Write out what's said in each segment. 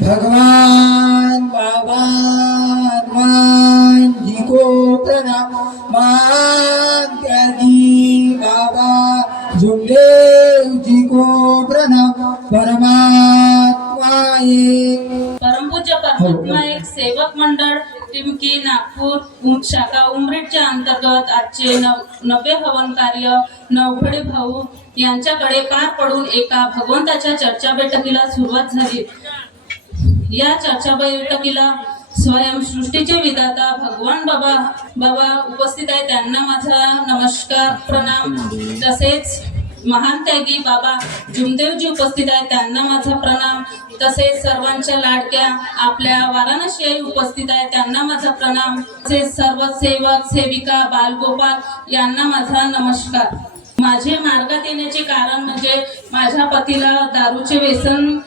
भगवान बाबा हनुमान जी को प्रणाम। मान त्यागी बाबा जुमदेव जी को प्रणाम। परमात्मा ये परमपूज्य परमात्मा एक सेवक मंडळ टिमकी नागपूर शाखा उमरेडच्या अंतर्गत आजचे नव्य हवन कार्य नवघडे भाऊ यांच्याकडे पार पडून एका भगवंताच्या चर्चा बैठकीला सुरुवात झाली। या चर्चा बैठकीला स्वयं सृष्टीचे विधाता भगवान बाबा उपस्थित आहे, त्यांना माझा नमस्कार प्रणाम। तसेच महान त्यागी बाबा जुमदेवजी उपस्थित आहे, त्यांना माझा प्रणाम। तसेच सर्वांच्या लाडक्या आपल्या वाराणसी आई उपस्थित आहे, त्यांना माझा प्रणाम। तसेच सर्व सेवक सेविका बालगोपाल यांना माझा नमस्कार। माझे मार्गात येण्याचे कारण म्हणजे माझ्या पतीला दारूचे व्यसन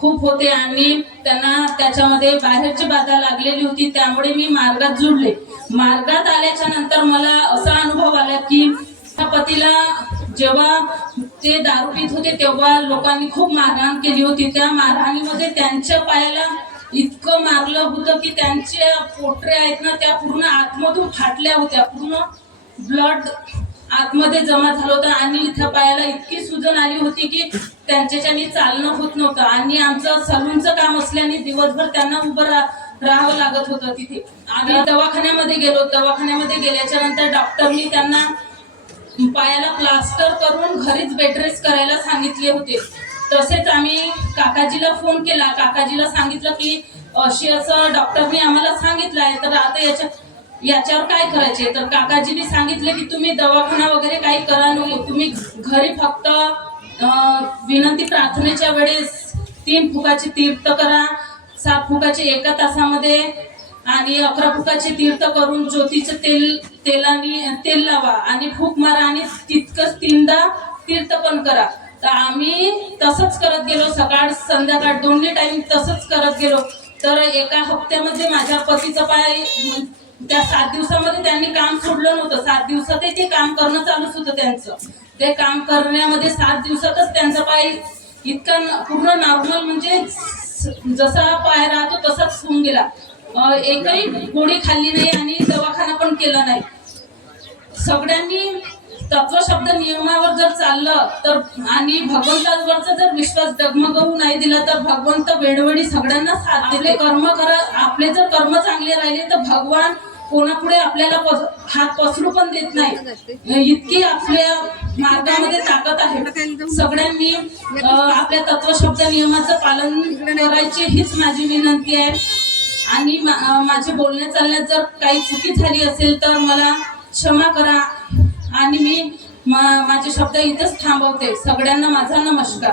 खूप होते आणि त्यांना त्याच्यामध्ये बाहेरची बाधा लागलेली होती, त्यामुळे मी मार्गात जुळले। मार्गात आल्याच्या नंतर मला असा अनुभव आला की पतीला जेव्हा ते दारू पित होते तेव्हा लोकांनी खूप मारहाण केली होती। त्या मारहाणीमध्ये त्यांच्या पायाला इतकं मारलं होतं की त्यांच्या पोटऱ्या आहेत ना त्या पूर्ण आतमधून फाटल्या होत्या, पूर्ण ब्लड आतमध्ये जमा झालं होतं आणि इथं पायाला इतकी सुजन आली होती की त्यांच्याच्याने चालणं होत नव्हतं। आणि आमचं सलूनचं काम असल्याने दिवसभर त्यांना उभं राहावं लागत होतं तिथे। आम्ही दवाखान्यामध्ये गेलो, दवाखान्यामध्ये गेल्याच्या नंतर डॉक्टरनी त्यांना पायाला प्लास्टर करून घरीच बेडरेस्ट करायला सांगितले होते। तसेच आम्ही काकाजीला फोन केला, काकाजीला सांगितलं की असं डॉक्टरनी आम्हाला सांगितलं आहे, तर आता याच्यावर काय करायचे। तर काकाजींनी सांगितले की तुम्ही दवाखाना वगैरे काही करा नको, तुम्ही घरी फक्त विनंती प्रार्थनेच्या वेळेस 3 फुकाचे तीर्थ करा, 7 फुकाचे एका तासामध्ये आणि 11 फुकाचे तीर्थ करून ज्योतीचं तेल लावा आणि फूक मारा आणि तितकंच 3दा तीर्थ पण करा। तर आम्ही तसंच करत गेलो, सकाळ संध्याकाळ दोन्ही टाइम तसंच करत गेलो। तर एका हप्त्यामध्ये माझ्या पतीचा पाय त्या 7 दिवसामध्ये त्यांनी काम सोडलं नव्हतं, 7 दिवसातही ते काम करणं चालूच होतं त्यांचं। ते काम करण्यामध्ये 7 दिवसातच त्यांचा पाय इतका पूर्ण नॉर्मल म्हणजे जसा पाय राहतो तसाच होऊन गेला। एकही गोळी खाल्ली नाही आणि दवाखाना पण केला नाही। सगळ्यांनी तत्वशब्द नियमावर जर चाललं तर आणि भगवंतावरचा जर विश्वास डगमगवू नाही दिला तर भगवंत वेळोवेळी सगळ्यांना साथ देते। कर्म करा, आपले जर कर्म चांगले राहिले तर भगवान कोणापुढे आपल्याला हात पसरू पण देत नाही, इतकी आपल्या मार्गामध्ये ताकद आहे। सगळ्यांनी आपल्या तत्वशब्द नियमाचं पालन करायची हीच माझी विनंती आहे। आणि माझे बोलण्या चालण्यात जर काही चुकी झाली असेल तर मला क्षमा करा आणि मी माझे शब्द इथेच थांबवते। सगळ्यांना माझा नमस्कार।